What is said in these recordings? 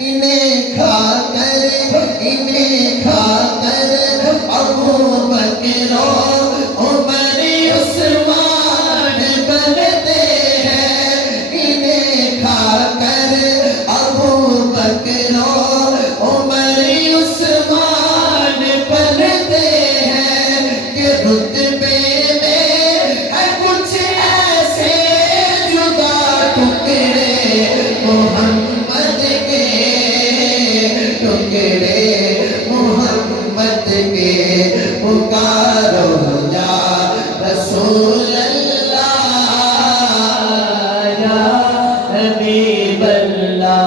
انہیں کھا کر ابو بکر عمر عثمان بنتے ہیں، انہیں کھا کر ابو بکر عمر عثمان بنتے ہیں کہ رتبے میں ہے کچھ ایسے جدا ٹکڑے محمد کے، ٹکڑے محمد کے، پکارو یا رسول اللہ یا حبیب اللہ،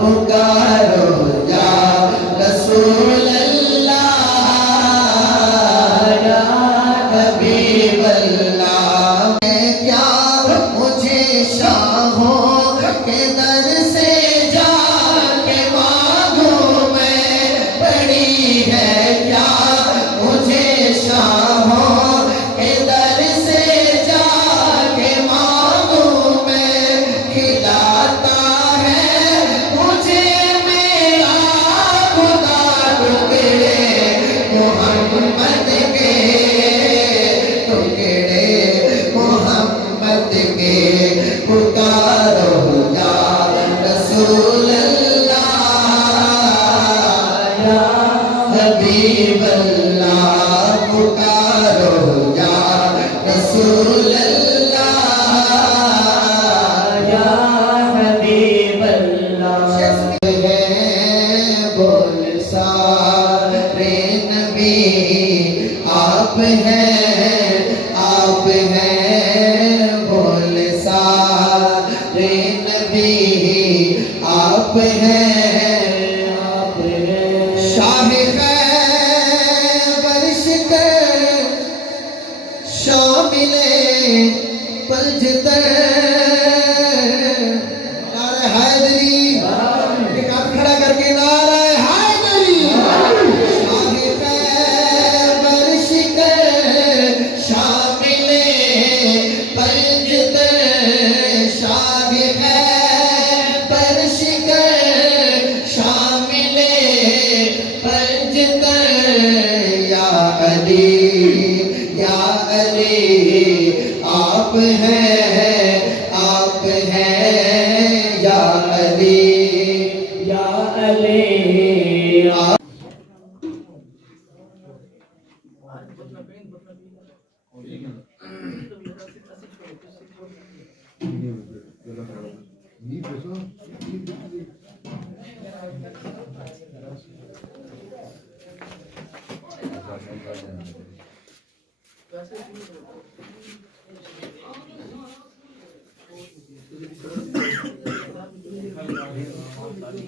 پکارو یا رسول اللہ یا حبیب اللہ۔ کیا مجھے شاہوں کے در سے جا کے مانگوں میں، پڑی ہے کیا مجھے شاہوں کے در سے جا کے مانگوں میں، کھلاتا ہے مجھے میرا خدا ٹکڑے محمد کے، ٹکڑے محمد کے، پکارو یا رسول اللہ یا حبیب اللہ، پکارو یا رسول اللہ یا حبیب اللہ۔ ہے بول سارے نبی آپ ہیں، آپ ہیں بول سارے نبی آپ ہیں، آپ ہیں شاہ خیبر شکر شامل پنجتر، نعرہ حیدری، ایک ہاتھ کھڑا کر کے نعرہ حیدری، شاہ خیبر شکر شامل پنجتر، شاہ خیبر شکر شامل پنجتر، یا علی آپ ہیں، آپ ہیں یا علی آپ۔